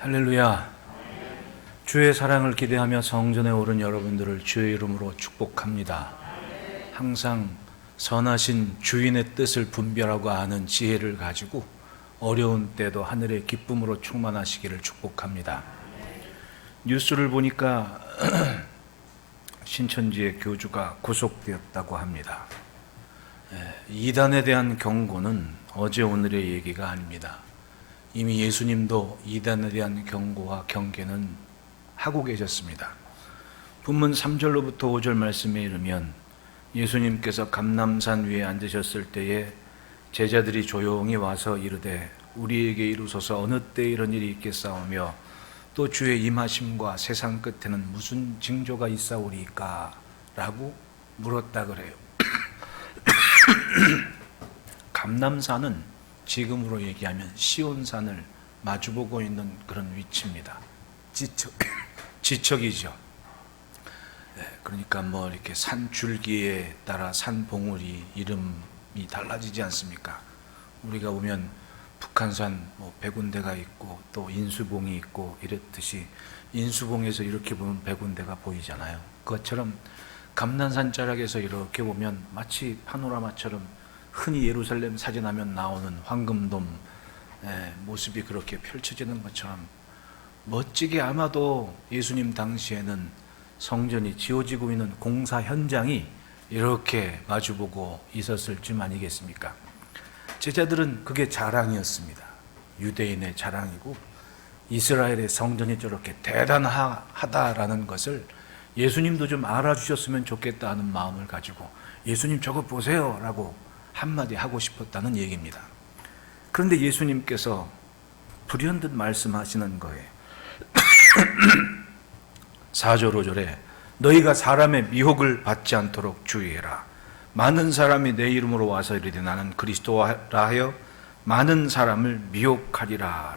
할렐루야. 주의 사랑을 기대하며 성전에 오른 여러분들을 주의 이름으로 축복합니다. 항상 선하신 주인의 뜻을 분별하고 아는 지혜를 가지고 어려운 때도 하늘의 기쁨으로 충만하시기를 축복합니다. 뉴스를 보니까 신천지의 교주가 구속되었다고 합니다. 이단에 대한 경고는 어제 오늘의 얘기가 아닙니다. 이미 예수님도 이단에 대한 경고와 경계는 하고 계셨습니다. 본문 3절로부터 5절 말씀에 이르면 예수님께서 감람산 위에 앉으셨을 때에 제자들이 조용히 와서 이르되 우리에게 이루소서 어느 때 이런 일이 있겠사오며 또 주의 임하심과 세상 끝에는 무슨 징조가 있사오리까? 라고 물었다 그래요. 감람산은 지금으로 얘기하면 시온산을 마주보고 있는 그런 위치입니다. 지척이죠. 그러니까 뭐 이렇게 산 줄기에 따라 산 봉우리 이름이 달라지지 않습니까? 우리가 보면 북한산 뭐 100군데가 있고 또 인수봉이 있고 이랬듯이 인수봉에서 이렇게 보면 100군데가 보이잖아요. 그것처럼 감람산 자락에서 이렇게 보면 마치 파노라마처럼 흔히 예루살렘 사진하면 나오는 황금돔 모습이 그렇게 펼쳐지는 것처럼 멋지게 아마도 예수님 당시에는 성전이 지어지고 있는 공사 현장이 이렇게 마주보고 있었을 줄 아니겠습니까? 제자들은 그게 자랑이었습니다. 유대인의 자랑이고 이스라엘의 성전이 저렇게 대단하다라는 것을 예수님도 좀 알아주셨으면 좋겠다 하는 마음을 가지고 예수님 저거 보세요 라고 한마디 하고 싶었다는 얘기입니다. 그런데 예수님께서 불현듯 말씀하시는 거예요. 4절 5절에 너희가 사람의 미혹을 받지 않도록 주의해라. 많은 사람이 내 이름으로 와서 이르되 나는 그리스도라 하여 많은 사람을 미혹하리라.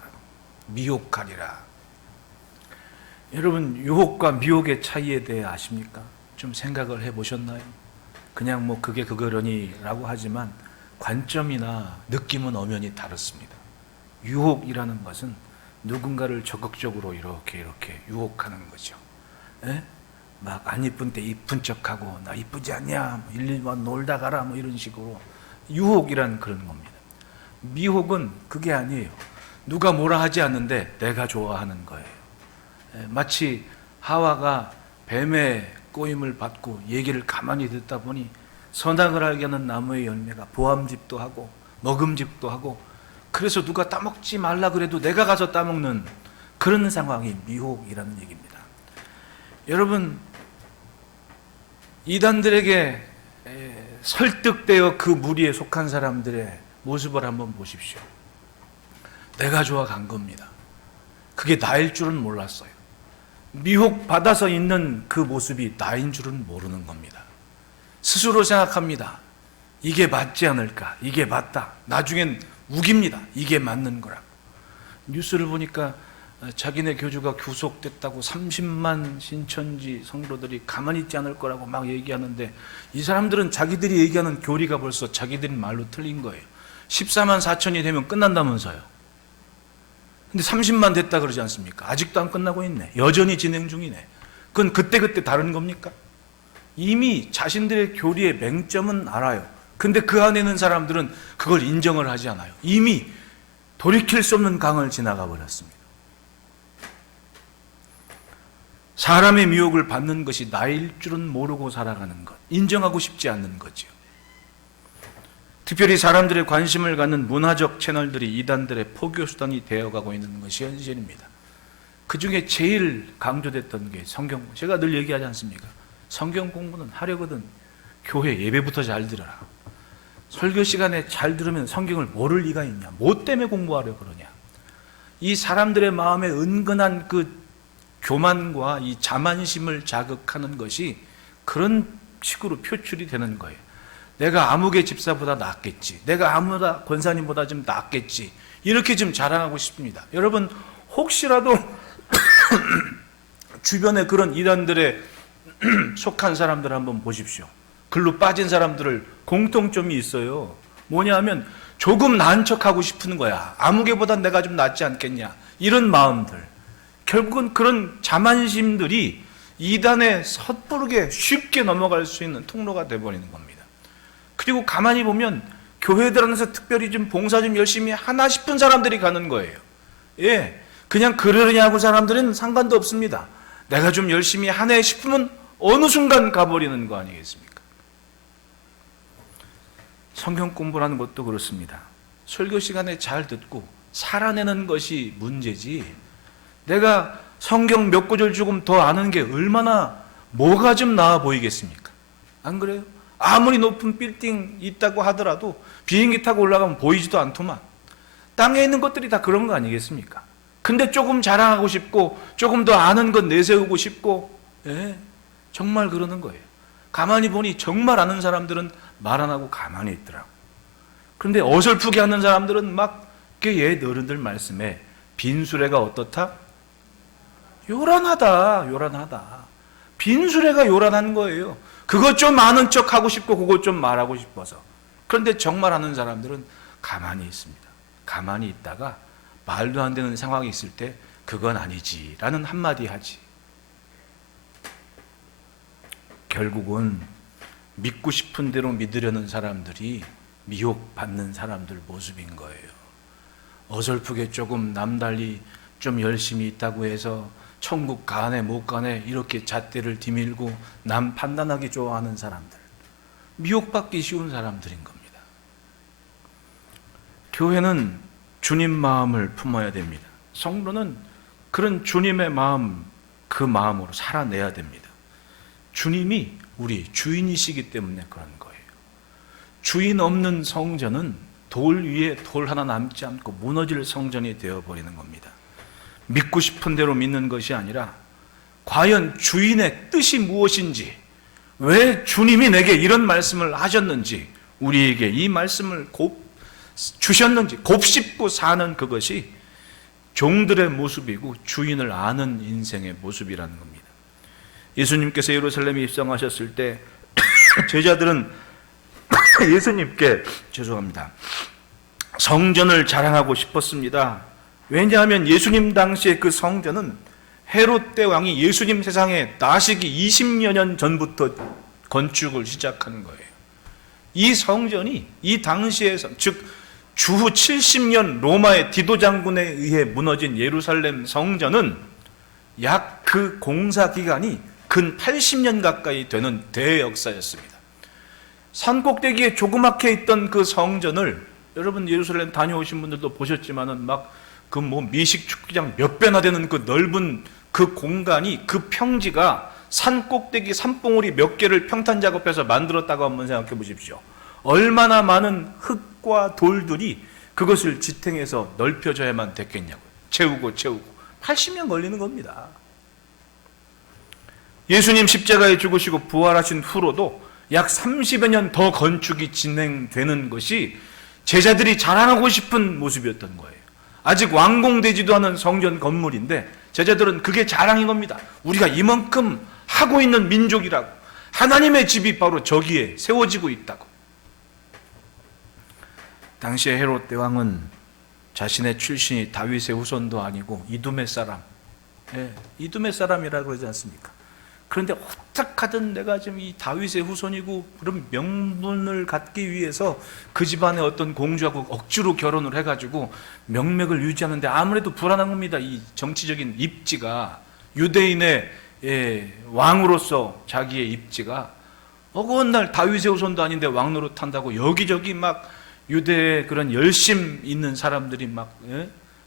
여러분 유혹과 미혹의 차이에 대해 아십니까? 좀 생각을 해보셨나요? 그냥 뭐 그게 그거려니 라고 하지만 관점이나 느낌은 엄연히 다릅니다. 유혹이라는 것은 누군가를 적극적으로 이렇게 유혹하는 거죠. 막 안 이쁜 때 이쁜 척하고 나 이쁘지 않냐, 일일만 놀다 가라 뭐 이런 식으로 유혹이란 그런 겁니다. 미혹은 그게 아니에요. 누가 뭐라 하지 않는데 내가 좋아하는 거예요. 마치 하와가 뱀의 꼬임을 받고 얘기를 가만히 듣다 보니 선악을 알게 하는 나무의 열매가 보암집도 하고 먹음직도 하고 그래서 누가 따먹지 말라 그래도 내가 가서 따먹는 그런 상황이 미혹이라는 얘기입니다. 여러분 이단들에게 설득되어 그 무리에 속한 사람들의 모습을 한번 보십시오. 내가 좋아 간 겁니다. 그게 나일 줄은 몰랐어요. 미혹받아서 있는 그 모습이 나인 줄은 모르는 겁니다. 스스로 생각합니다. 이게 맞지 않을까? 이게 맞다. 나중엔 우깁니다. 이게 맞는 거라고. 뉴스를 보니까 자기네 교주가 구속됐다고 30만 신천지 성도들이 가만히 있지 않을 거라고 막 얘기하는데 이 사람들은 자기들이 얘기하는 교리가 벌써 자기들 말로 틀린 거예요. 14만 4천이 되면 끝난다면서요. 근데 30만 됐다 그러지 않습니까? 아직도 안 끝나고 있네. 여전히 진행 중이네. 그건 그때그때 다른 겁니까? 이미 자신들의 교리의 맹점은 알아요. 근데 그 안에 있는 사람들은 그걸 인정을 하지 않아요. 이미 돌이킬 수 없는 강을 지나가 버렸습니다. 사람의 미혹을 받는 것이 나일 줄은 모르고 살아가는 것, 인정하고 싶지 않는 거죠. 특별히 사람들의 관심을 갖는 문화적 채널들이 이단들의 포교수단이 되어가고 있는 것이 현실입니다. 그 중에 제일 강조됐던 게 성경, 제가 늘 얘기하지 않습니까? 성경 공부는 하려거든 교회 예배부터 잘 들어라. 설교 시간에 잘 들으면 성경을 모를 리가 있냐? 뭐 때문에 공부하려 그러냐? 이 사람들의 마음에 은근한 그 교만과 이 자만심을 자극하는 것이 그런 식으로 표출이 되는 거예요. 내가 아무개 집사보다 낫겠지. 내가 아무나 권사님보다 좀 낫겠지. 이렇게 좀 자랑하고 싶습니다. 여러분 혹시라도 주변에 그런 이단들의 속한 사람들 한번 보십시오. 글로 빠진 사람들을 공통점이 있어요. 뭐냐 하면 조금 나은 척하고 싶은 거야. 아무개보다 내가 좀 낫지 않겠냐. 이런 마음들, 결국은 그런 자만심들이 이단에 섣부르게 쉽게 넘어갈 수 있는 통로가 되어버리는 겁니다. 그리고 가만히 보면 교회들 안에서 특별히 좀 봉사 좀 열심히 하나 싶은 사람들이 가는 거예요. 예, 그냥 그러려냐고 사람들은 상관도 없습니다. 내가 좀 열심히 하네 싶으면 어느 순간 가버리는 거 아니겠습니까? 성경 공부라는 것도 그렇습니다. 설교 시간에 잘 듣고 살아내는 것이 문제지, 내가 성경 몇 구절 조금 더 아는 게 얼마나 뭐가 좀 나아 보이겠습니까? 안 그래요? 아무리 높은 빌딩 있다고 하더라도 비행기 타고 올라가면 보이지도 않더만. 땅에 있는 것들이 다 그런 거 아니겠습니까? 근데 조금 자랑하고 싶고 조금 더 아는 것 내세우고 싶고, 예, 정말 그러는 거예요. 가만히 보니 정말 아는 사람들은 말 안 하고 가만히 있더라고. 그런데 어설프게 하는 사람들은 막 옛 어른들 말씀에 빈수레가 어떻다? 요란하다, 요란하다. 빈수레가 요란한 거예요. 그것 좀 아는 척 하고 싶고 그것 좀 말하고 싶어서. 그런데 정말 아는 사람들은 가만히 있습니다. 가만히 있다가 말도 안 되는 상황이 있을 때 그건 아니지 라는 한마디 하지. 결국은 믿고 싶은 대로 믿으려는 사람들이 미혹받는 사람들 모습인 거예요. 어설프게 조금 남달리 좀 열심히 있다고 해서 천국 가네 못 가네 이렇게 잣대를 디밀고 남 판단하기 좋아하는 사람들, 미혹받기 쉬운 사람들인 겁니다. 교회는 주님 마음을 품어야 됩니다. 성도는 그런 주님의 마음, 그 마음으로 살아내야 됩니다. 주님이 우리 주인이시기 때문에 그런 거예요. 주인 없는 성전은 돌 위에 돌 하나 남지 않고 무너질 성전이 되어버리는 겁니다. 믿고 싶은 대로 믿는 것이 아니라 과연 주인의 뜻이 무엇인지, 왜 주님이 내게 이런 말씀을 하셨는지, 우리에게 이 말씀을 주셨는지 곱씹고 사는 그것이 종들의 모습이고 주인을 아는 인생의 모습이라는 겁니다. 예수님께서 예루살렘에 입성하셨을 때 제자들은 예수님께 성전을 자랑하고 싶었습니다. 왜냐하면 예수님 당시에 그 성전은 헤롯 대왕이 예수님 세상에 나시기 20여 년 전부터 건축을 시작한 거예요. 이 성전이 이 당시에, 즉 주후 70년 로마의 디도 장군에 의해 무너진 예루살렘 성전은 약 그 공사 기간이 근 80년 가까이 되는 대역사였습니다. 산꼭대기에 조그맣게 있던 그 성전을, 여러분 예루살렘 다녀오신 분들도 보셨지만은 막 그 미식 축구장 몇 배나 되는 그 넓은 그 공간이, 그 평지가 산꼭대기 산봉우리 몇 개를 평탄 작업해서 만들었다고 한번 생각해 보십시오. 얼마나 많은 흙과 돌들이 그것을 지탱해서 넓혀져야만 됐겠냐고요. 채우고 80년 걸리는 겁니다. 예수님 십자가에 죽으시고 부활하신 후로도 약 30여 년 더 건축이 진행되는 것이 제자들이 자랑하고 싶은 모습이었던 거예요. 아직 완공되지도 않은 성전 건물인데 제자들은 그게 자랑인 겁니다. 우리가 이만큼 하고 있는 민족이라고, 하나님의 집이 바로 저기에 세워지고 있다고. 당시에 헤롯 대왕은 자신의 출신이 다윗의 후손도 아니고 이두메 사람, 이두메 사람이라고 그러지 않습니까? 그런데 어떡하든 내가 지금 이 다윗의 후손이고 그런 명분을 갖기 위해서 그 집안의 어떤 공주하고 억지로 결혼을 해가지고 명맥을 유지하는데 아무래도 불안한 겁니다. 이 정치적인 입지가, 유대인의 왕으로서 자기의 입지가, 어느 다윗의 후손도 아닌데 왕 노릇한다고 여기저기 막 유대의 그런 열심 있는 사람들이 막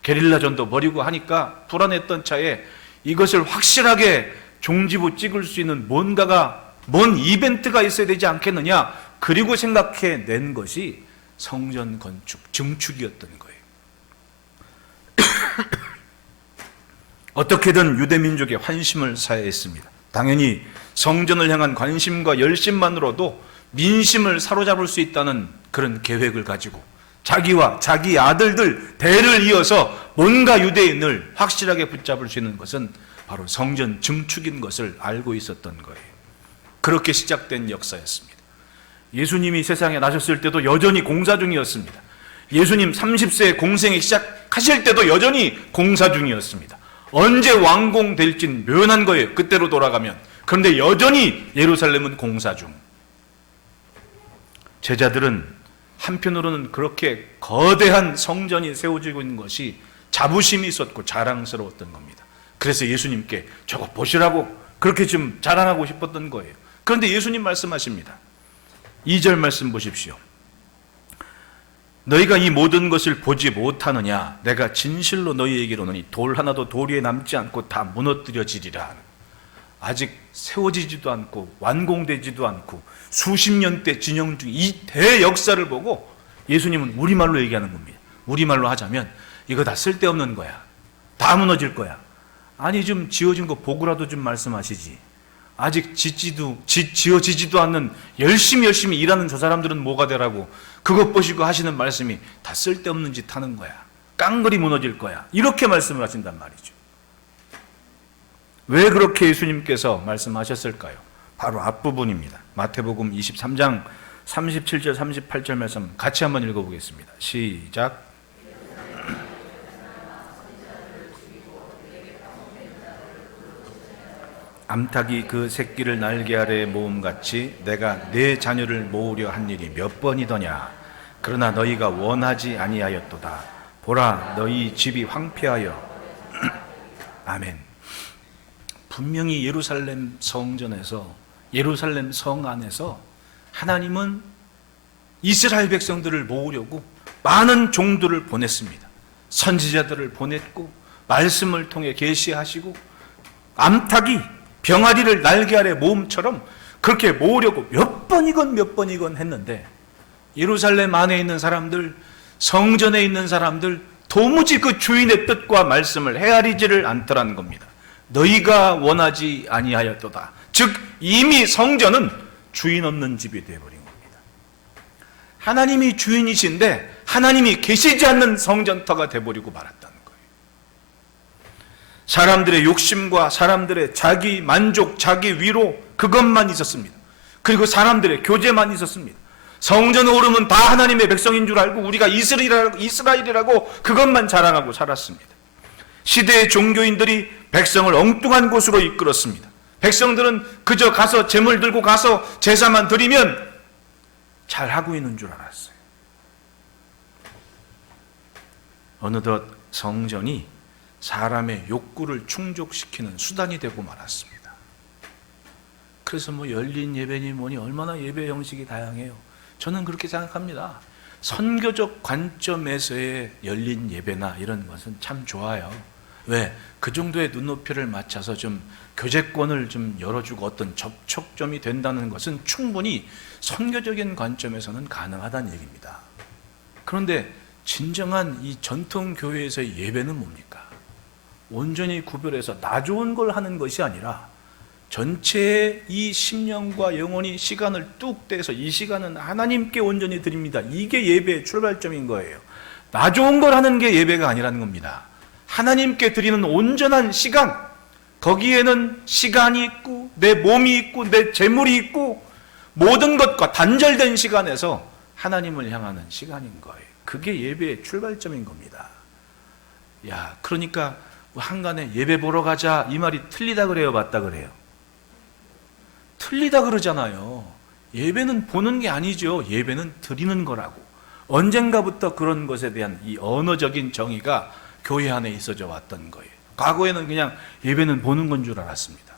게릴라전도 벌이고 하니까 불안했던 차에 이것을 확실하게 종지부 찍을 수 있는 뭔 이벤트가 있어야 되지 않겠느냐, 그리고 생각해 낸 것이 성전 건축, 증축이었던 거예요. 어떻게든 유대민족의 환심을 사야 했습니다. 당연히 성전을 향한 관심과 열심만으로도 민심을 사로잡을 수 있다는 그런 계획을 가지고 자기와 자기 아들들 대를 이어서 뭔가 유대인을 확실하게 붙잡을 수 있는 것은 바로 성전 증축인 것을 알고 있었던 거예요. 그렇게 시작된 역사였습니다. 예수님이 세상에 나셨을 때도 여전히 공사 중이었습니다. 예수님 30세 공생이 시작하실 때도 여전히 공사 중이었습니다. 언제 완공될진 묘연한 거예요. 그때로 돌아가면. 그런데 여전히 예루살렘은 공사 중. 제자들은 한편으로는 그렇게 거대한 성전이 세워지고 있는 것이 자부심이 있었고 자랑스러웠던 겁니다. 그래서 예수님께 저거 보시라고 그렇게 좀 자랑하고 싶었던 거예요. 그런데 예수님 말씀하십니다. 2절 말씀 보십시오. 너희가 이 모든 것을 보지 못하느냐? 내가 진실로 너희에게 이르노니 돌 하나도 돌 위에 남지 않고 다 무너뜨려지리라. 아직 세워지지도 않고 완공되지도 않고 수십 년대 진영 중 이 대역사를 보고 예수님은 우리말로 얘기하는 겁니다. 우리말로 하자면 이거 다 쓸데없는 거야. 다 무너질 거야. 아니 좀 지어진 거 보고라도 좀 말씀하시지. 아직 지어지지도 않는 열심히 일하는 저 사람들은 뭐가 되라고 그것 보시고 하시는 말씀이 다 쓸데없는 짓 하는 거야. 깡그리 무너질 거야. 이렇게 말씀을 하신단 말이죠. 왜 그렇게 예수님께서 말씀하셨을까요? 바로 앞부분입니다. 마태복음 23장 37절 38절 말씀 같이 한번 읽어보겠습니다. 시작. 암탉이 그 새끼를 날개 아래에 모음같이 내가 내 자녀를 모으려 한 일이 몇 번이더냐. 그러나 너희가 원하지 아니하였도다. 보라 너희 집이 황폐하여 아멘. 분명히 예루살렘 성전에서 예루살렘 성 안에서 하나님은 이스라엘 백성들을 모으려고 많은 종들을 보냈습니다. 선지자들을 보냈고 말씀을 통해 계시하시고 암탉이 병아리를 날개 아래 모음처럼 그렇게 모으려고 몇 번이건 했는데 예루살렘 안에 있는 사람들, 성전에 있는 사람들 도무지 그 주인의 뜻과 말씀을 헤아리지를 않더라는 겁니다. 너희가 원하지 아니하였도다. 즉 이미 성전은 주인 없는 집이 되어버린 겁니다. 하나님이 주인이신데 하나님이 계시지 않는 성전터가 되어버리고 말았다는 거예요. 사람들의 욕심과 사람들의 자기 만족, 자기 위로 그것만 있었습니다. 그리고 사람들의 교제만 있었습니다. 성전에 오르면 다 하나님의 백성인 줄 알고 우리가 이스라엘이라고 그것만 자랑하고 살았습니다. 시대의 종교인들이 백성을 엉뚱한 곳으로 이끌었습니다. 백성들은 그저 가서 재물 들고 가서 제사만 드리면 잘하고 있는 줄 알았어요. 어느덧 성전이 사람의 욕구를 충족시키는 수단이 되고 말았습니다. 그래서 뭐 열린 예배니 뭐니 얼마나 예배 형식이 다양해요. 저는 그렇게 생각합니다. 선교적 관점에서의 열린 예배나 이런 것은 참 좋아요. 왜? 그 정도의 눈높이를 맞춰서 좀 교제권을 좀 열어주고 어떤 접촉점이 된다는 것은 충분히 선교적인 관점에서는 가능하다는 얘기입니다. 그런데 진정한 이 전통 교회에서의 예배는 뭡니까? 온전히 구별해서 나 좋은 걸 하는 것이 아니라 전체의 이 심령과 영혼이 시간을 뚝 떼서 이 시간은 하나님께 온전히 드립니다. 이게 예배의 출발점인 거예요. 나 좋은 걸 하는 게 예배가 아니라는 겁니다. 하나님께 드리는 온전한 시간, 거기에는 시간이 있고 내 몸이 있고 내 재물이 있고 모든 것과 단절된 시간에서 하나님을 향하는 시간인 거예요. 그게 예배의 출발점인 겁니다. 야, 그러니까 한간에 예배 보러 가자 이 말이 틀리다 그래요, 맞다 그래요? 틀리다 그러잖아요. 예배는 보는 게 아니죠. 예배는 드리는 거라고. 언젠가부터 그런 것에 대한 이 언어적인 정의가 교회 안에 있어져 왔던 거예요. 과거에는 그냥 예배는 보는 건 줄 알았습니다.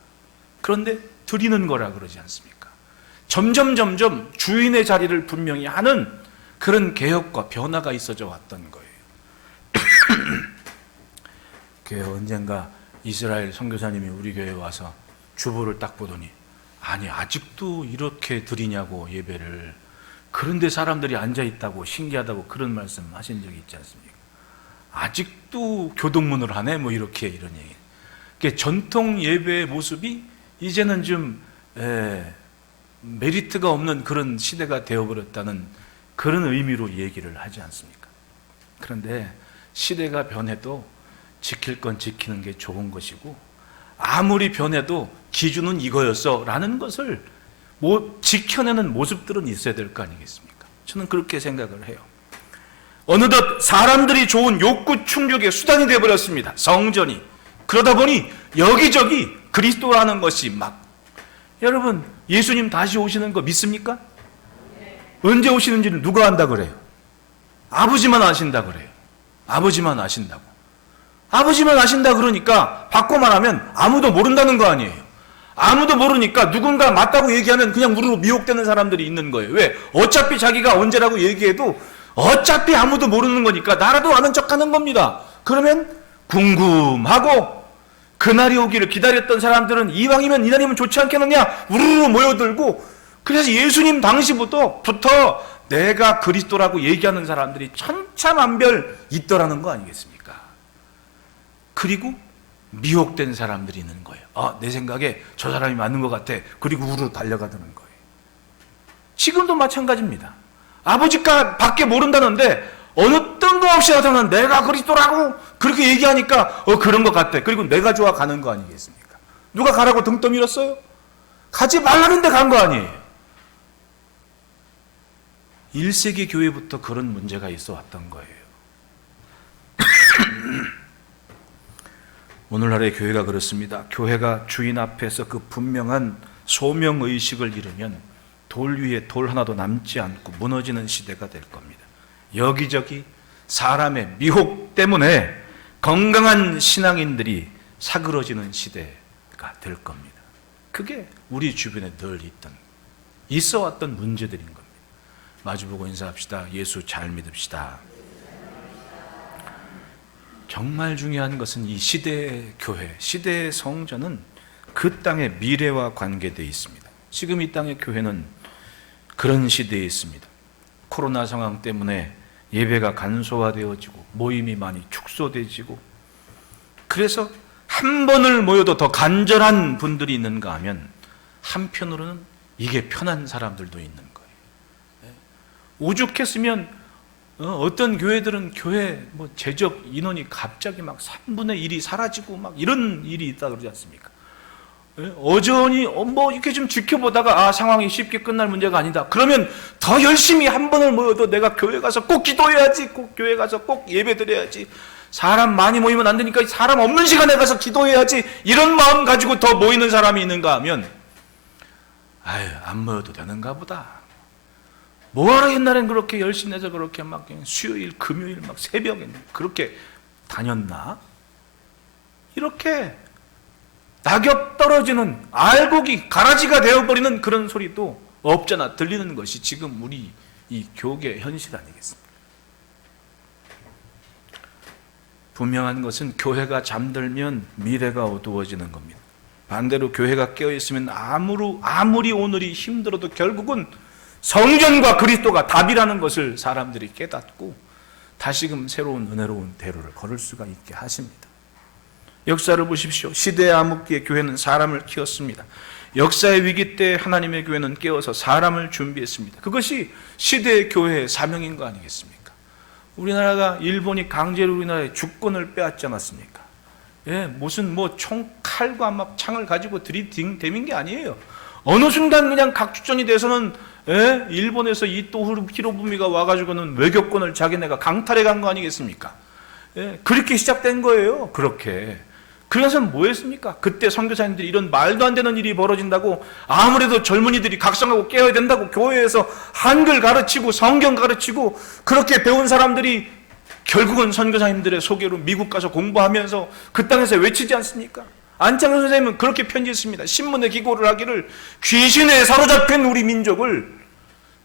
그런데 드리는 거라 그러지 않습니까? 점점 주인의 자리를 분명히 하는 그런 개혁과 변화가 있어져 왔던 거예요. 그 언젠가 이스라엘 선교사님이 우리 교회에 와서 주보를 딱 보더니 아니 아직도 이렇게 드리냐고 예배를, 그런데 사람들이 앉아있다고 신기하다고 그런 말씀 하신 적이 있지 않습니까? 아직도 교동문을 하네 뭐 이렇게 이런 얘기. 그러니까 전통 예배의 모습이 이제는 좀 메리트가 없는 그런 시대가 되어버렸다는 그런 의미로 얘기를 하지 않습니까? 그런데 시대가 변해도 지킬 건 지키는 게 좋은 것이고 아무리 변해도 기준은 이거였어 라는 것을 지켜내는 모습들은 있어야 될 거 아니겠습니까? 저는 그렇게 생각을 해요. 어느덧 사람들이 좋은 욕구 충족의 수단이 되어버렸습니다. 성전이. 그러다 보니 여기저기 그리스도라는 것이 막, 여러분 예수님 다시 오시는 거 믿습니까? 언제 오시는지는 누가 안다 그래요? 아버지만 아신다 그래요. 아버지만 아신다고. 아버지만 아신다 그러니까 바꿔 말하면 아무도 모른다는 거 아니에요. 아무도 모르니까 누군가 맞다고 얘기하면 그냥 우르르 미혹되는 사람들이 있는 거예요. 왜? 어차피 자기가 언제라고 얘기해도 어차피 아무도 모르는 거니까 나라도 아는 척하는 겁니다. 그러면 궁금하고 그날이 오기를 기다렸던 사람들은 이왕이면 이날이면 좋지 않겠느냐 우르르 모여들고, 그래서 예수님 당시부터 내가 그리스도라고 얘기하는 사람들이 천차만별 있더라는 거 아니겠습니까? 그리고 미혹된 사람들이 있는 거예요. 내 생각에 저 사람이 맞는 것 같아. 그리고 우르르 달려가드는 거예요. 지금도 마찬가지입니다. 아버지가 밖에 모른다는데 어느 뜬금없이 나타나는 내가 그리스도라고 그렇게 얘기하니까 그런 것 같아. 그리고 내가 좋아 가는 거 아니겠습니까? 누가 가라고 등 떠밀었어요? 가지 말라는데 간 거 아니에요. 1세기 교회부터 그런 문제가 있어 왔던 거예요. 오늘날의 교회가 그렇습니다. 교회가 주인 앞에서 그 분명한 소명의식을 잃으면 돌 위에 돌 하나도 남지 않고 무너지는 시대가 될 겁니다. 여기저기 사람의 미혹 때문에 건강한 신앙인들이 사그러지는 시대가 될 겁니다. 그게 우리 주변에 늘 있어 왔던 문제들인 겁니다. 마주보고 인사합시다. 예수 잘 믿읍시다. 정말 중요한 것은 이 시대의 교회, 시대의 성전은 그 땅의 미래와 관계되어 있습니다. 지금 이 땅의 교회는 그런 시대에 있습니다. 코로나 상황 때문에 예배가 간소화되어지고 모임이 많이 축소되지고, 그래서 한 번을 모여도 더 간절한 분들이 있는가 하면 한편으로는 이게 편한 사람들도 있는 거예요. 오죽했으면 어떤 교회들은 교회 재적 인원이 갑자기 막 3분의 1이 사라지고 막 이런 일이 있다 그러지 않습니까? 어전히 이렇게 좀 지켜보다가 상황이 쉽게 끝날 문제가 아니다. 그러면 더 열심히 한 번을 모여도 내가 교회 가서 꼭 기도해야지, 꼭 교회 가서 꼭 예배 드려야지, 사람 많이 모이면 안 되니까 사람 없는 시간에 가서 기도해야지, 이런 마음 가지고 더 모이는 사람이 있는가 하면 안 모여도 되는가 보다. 뭐하러 옛날엔 그렇게 열심히 해서 그렇게 막 수요일 금요일 막 새벽에 그렇게 다녔나? 이렇게 낙엽 떨어지는 알곡이 가라지가 되어버리는 그런 소리도 없잖아 들리는 것이 지금 우리 이 교계 현실 아니겠습니까? 분명한 것은 교회가 잠들면 미래가 어두워지는 겁니다. 반대로 교회가 깨어있으면 아무리 오늘이 힘들어도 결국은 성전과 그리스도가 답이라는 것을 사람들이 깨닫고 다시금 새로운 은혜로운 대로를 걸을 수가 있게 하십니다. 역사를 보십시오. 시대의 암흑기에 교회는 사람을 키웠습니다. 역사의 위기 때 하나님의 교회는 깨어서 사람을 준비했습니다. 그것이 시대의 교회의 사명인 거 아니겠습니까? 우리나라가 일본이 강제로 우리나라의 주권을 빼앗지 않았습니까? 무슨 총칼과 막 창을 가지고 들이대민 게 아니에요. 어느 순간 그냥 각주전이 돼서는 일본에서 이토 히로부미가 와가지고는 외교권을 자기네가 강탈해 간 거 아니겠습니까? 그렇게 시작된 거예요. 그렇게. 그래서 뭐 했습니까? 그때 선교사님들이 이런 말도 안 되는 일이 벌어진다고 아무래도 젊은이들이 각성하고 깨어야 된다고 교회에서 한글 가르치고 성경 가르치고 그렇게 배운 사람들이 결국은 선교사님들의 소개로 미국 가서 공부하면서 그 땅에서 외치지 않습니까? 안창근 선생님은 그렇게 편지했습니다. 신문에 기고를 하기를 귀신에 사로잡힌 우리 민족을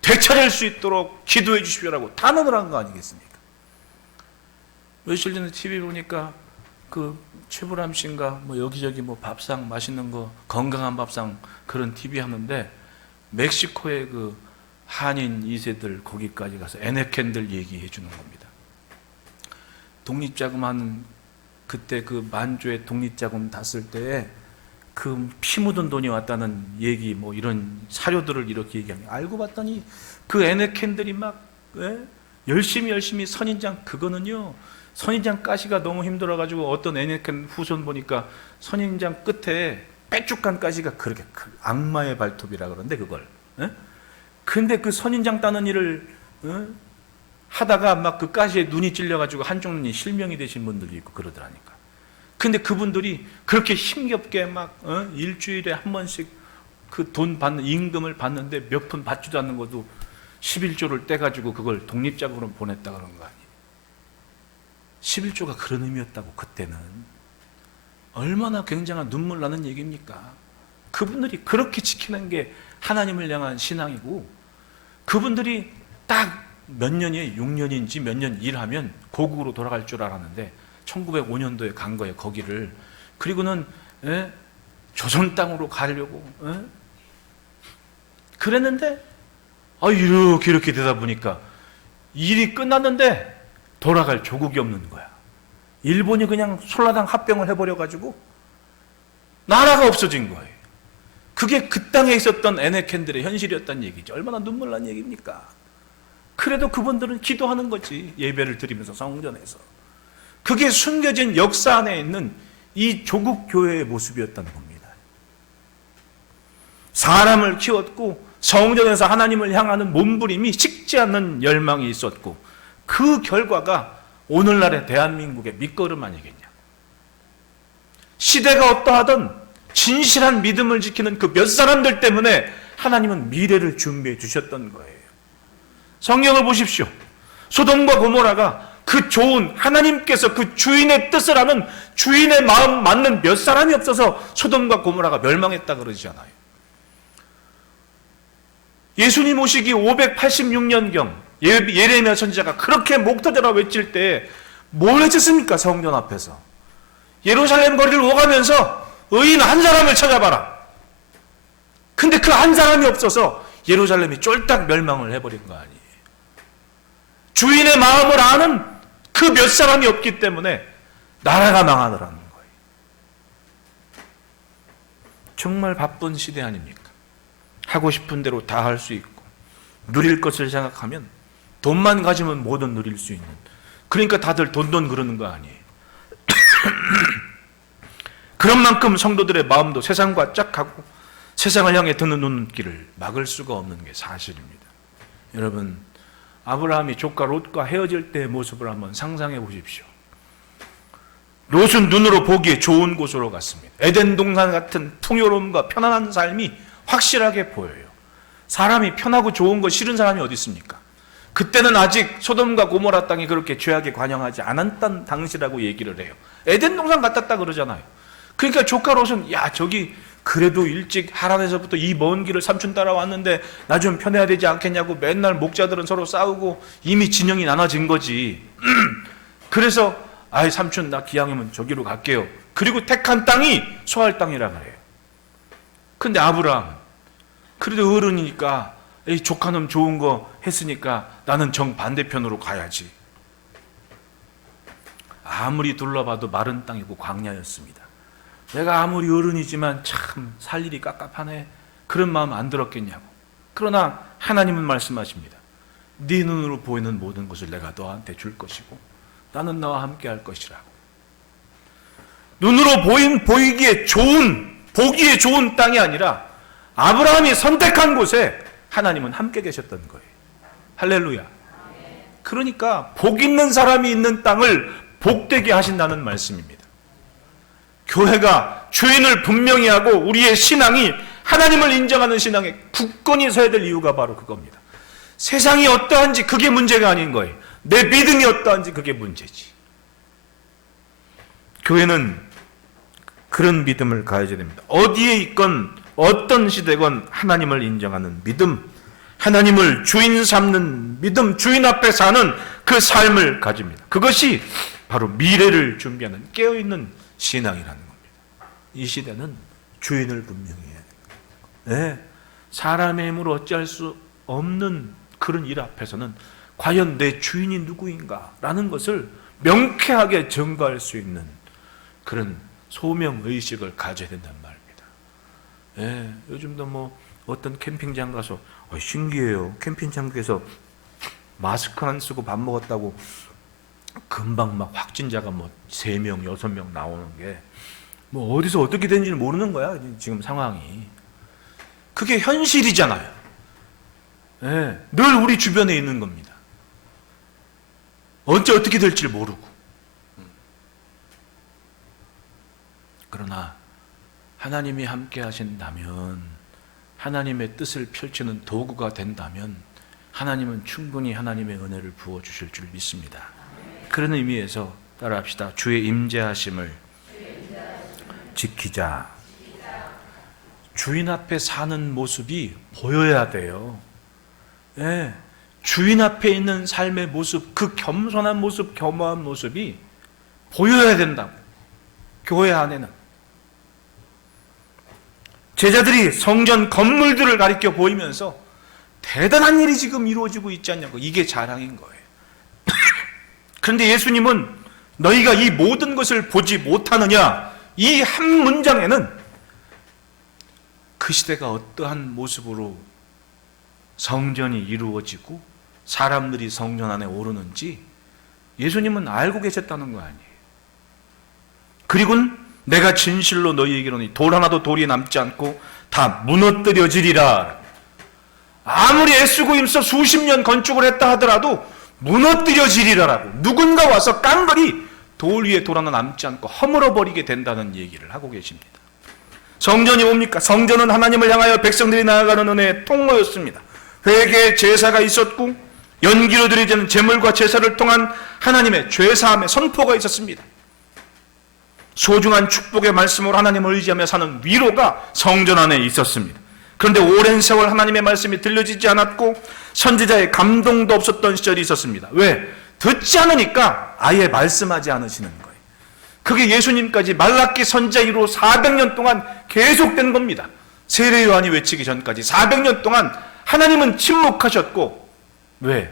되찾을 수 있도록 기도해 주십시오라고 단언을 한 거 아니겠습니까? 며칠 전에 TV 보니까 최불암 씨인가 여기저기 밥상 맛있는 거 건강한 밥상 그런 TV 하는데 멕시코의 한인 2세들 거기까지 가서 에네켄들 얘기해 주는 겁니다. 독립자금 하는 그때 만주에 독립자금 땄을 때에 피 묻은 돈이 왔다는 얘기 이런 사료들을 이렇게 얘기하면 알고 봤더니 에네켄들이 막 열심히 선인장 그거는요 선인장 가시가 너무 힘들어가지고 어떤 에네켄 후손 보니까 선인장 끝에 빼쭉한 가시가 그렇게 악마의 발톱이라 그러는데 그걸 근데 선인장 따는 일을 하다가 막 그 가시에 눈이 찔려가지고 한쪽 눈이 실명이 되신 분들도 있고 그러더라니까. 근데 그분들이 그렇게 힘겹게 막 일주일에 한 번씩 그 돈 받는 임금을 받는데 몇 푼 받지도 않는 것도 11조를 떼가지고 그걸 독립자금으로 보냈다 그런 거 아니에요. 11조가 그런 의미였다고. 그때는 얼마나 굉장한 눈물 나는 얘기입니까? 그분들이 그렇게 지키는 게 하나님을 향한 신앙이고, 그분들이 딱 몇 년이 6년인지 몇 년 일하면 고국으로 돌아갈 줄 알았는데 1905년도에 간 거예요, 거기를. 그리고는 조선 땅으로 가려고 그랬는데 이렇게 되다 보니까 일이 끝났는데 돌아갈 조국이 없는 거야. 일본이 그냥 솔라당 합병을 해버려가지고 나라가 없어진 거예요. 그게 그 땅에 있었던 에네켄들의 현실이었다는 얘기죠. 얼마나 눈물 난 얘기입니까? 그래도 그분들은 기도하는 거지, 예배를 드리면서 성전에서. 그게 숨겨진 역사 안에 있는 이 조국 교회의 모습이었다는 겁니다. 사람을 키웠고 성전에서 하나님을 향하는 몸부림이 식지 않는 열망이 있었고, 그 결과가 오늘날의 대한민국의 밑거름 아니겠냐. 시대가 어떠하든 진실한 믿음을 지키는 그 몇 사람들 때문에 하나님은 미래를 준비해 주셨던 거예요. 성경을 보십시오. 소돔과 고모라가 그 좋은 하나님께서 그 주인의 뜻을 아는, 주인의 마음 맞는 몇 사람이 없어서 소돔과 고모라가 멸망했다 그러지 않아요. 예수님 오시기 586년경 예레미야 선지자가 그렇게 목 터져라 외칠 때 뭘 외쳤습니까? 성전 앞에서 예루살렘 거리를 오가면서 의인 한 사람을 찾아봐라. 근데 그 한 사람이 없어서 예루살렘이 쫄딱 멸망을 해버린 거 아니에요. 주인의 마음을 아는 그 몇 사람이 없기 때문에 나라가 망하더라는 거예요. 정말 바쁜 시대 아닙니까? 하고 싶은 대로 다 할 수 있고, 누릴 것을 생각하면 돈만 가지면 뭐든 누릴 수 있는, 그러니까 다들 돈 그러는 거 아니에요. 그런 만큼 성도들의 마음도 세상과 짝하고 세상을 향해 드는 눈길을 막을 수가 없는 게 사실입니다. 여러분, 아브라함이 조카 롯과 헤어질 때의 모습을 한번 상상해 보십시오. 롯은 눈으로 보기에 좋은 곳으로 갔습니다. 에덴 동산 같은 풍요로움과 편안한 삶이 확실하게 보여요. 사람이 편하고 좋은 거 싫은 사람이 어디 있습니까? 그때는 아직 소돔과 고모라 땅이 그렇게 죄악에 관영하지 않았던 당시라고 얘기를 해요. 에덴 동산 같았다 그러잖아요. 그러니까 조카 롯은 저기 그래도 일찍 하란에서부터 이 먼 길을 삼촌 따라왔는데 나 좀 편해야 되지 않겠냐고 맨날 목자들은 서로 싸우고 이미 진영이 나눠진 거지. 그래서 삼촌 나 기왕이면 저기로 갈게요. 그리고 택한 땅이 소할 땅이라 그래요. 근데 아브라함 그래도 어른이니까 조카놈 좋은 거 했으니까 나는 정반대편으로 가야지. 아무리 둘러봐도 마른 땅이고 광야였습니다. 내가 아무리 어른이지만 참 살 일이 깝깝하네, 그런 마음 안 들었겠냐고. 그러나 하나님은 말씀하십니다. 네 눈으로 보이는 모든 것을 내가 너한테 줄 것이고 나는 너와 함께 할 것이라고. 눈으로 보이기에 좋은, 보기에 좋은 땅이 아니라 아브라함이 선택한 곳에 하나님은 함께 계셨던 거예요. 할렐루야. 그러니까 복 있는 사람이 있는 땅을 복되게 하신다는 말씀입니다. 교회가 주인을 분명히 하고 우리의 신앙이 하나님을 인정하는 신앙에 굳건히 서야 될 이유가 바로 그겁니다. 세상이 어떠한지 그게 문제가 아닌 거예요. 내 믿음이 어떠한지 그게 문제지. 교회는 그런 믿음을 가져야 됩니다. 어디에 있건 어떤 시대건 하나님을 인정하는 믿음, 하나님을 주인 삼는 믿음, 주인 앞에 사는 그 삶을 가집니다. 그것이 바로 미래를 준비하는 깨어있는 신앙이라는 겁니다. 이 시대는 주인을 분명히 해야 됩니다. 네, 사람의 힘으로 어찌할 수 없는 그런 일 앞에서는 과연 내 주인이 누구인가 라는 것을 명쾌하게 증거할 수 있는 그런 소명의식을 가져야 된단 말입니다. 네, 요즘도 어떤 캠핑장 가서 신기해요. 캠핑장에서 마스크 안 쓰고 밥 먹었다고 금방 막 확진자가 3명, 6명 나오는 게 어디서 어떻게 되는지는 모르는 거야, 지금 상황이. 그게 현실이잖아요. 네, 늘 우리 주변에 있는 겁니다. 언제 어떻게 될지 모르고. 그러나 하나님이 함께 하신다면, 하나님의 뜻을 펼치는 도구가 된다면 하나님은 충분히 하나님의 은혜를 부어주실 줄 믿습니다. 그런 의미에서 따라합시다. 주의 임재하심을 지키자. 주인 앞에 사는 모습이 보여야 돼요. 예, 주인 앞에 있는 삶의 모습, 그 겸손한 모습, 겸허한 모습이 보여야 된다고. 교회 안에는 제자들이 성전 건물들을 가리켜 보이면서 대단한 일이 지금 이루어지고 있지 않냐고. 이게 자랑인 거예요. 그런데 예수님은 너희가 이 모든 것을 보지 못하느냐, 이 한 문장에는 그 시대가 어떠한 모습으로 성전이 이루어지고 사람들이 성전 안에 오르는지 예수님은 알고 계셨다는 거 아니에요. 그리고는 내가 진실로 너희에게로니 돌 하나도 돌이 남지 않고 다 무너뜨려지리라. 아무리 애쓰고 힘써 수십 년 건축을 했다 하더라도 무너뜨려지리라라고. 누군가 와서 깡그리 돌 위에 돌 하나 남지 않고 허물어버리게 된다는 얘기를 하고 계십니다. 성전이 뭡니까? 성전은 하나님을 향하여 백성들이 나아가는 은혜의 통로였습니다. 회개 제사가 있었고 연기로 드려지는 제물과 제사를 통한 하나님의 죄사함의 선포가 있었습니다. 소중한 축복의 말씀으로 하나님을 의지하며 사는 위로가 성전 안에 있었습니다. 그런데 오랜 세월 하나님의 말씀이 들려지지 않았고 선지자의 감동도 없었던 시절이 있었습니다. 왜? 듣지 않으니까 아예 말씀하지 않으시는 거예요. 그게 예수님까지 말라기 선지자 이후로 400년 동안 계속된 겁니다. 세례 요한이 외치기 전까지 400년 동안 하나님은 침묵하셨고, 왜?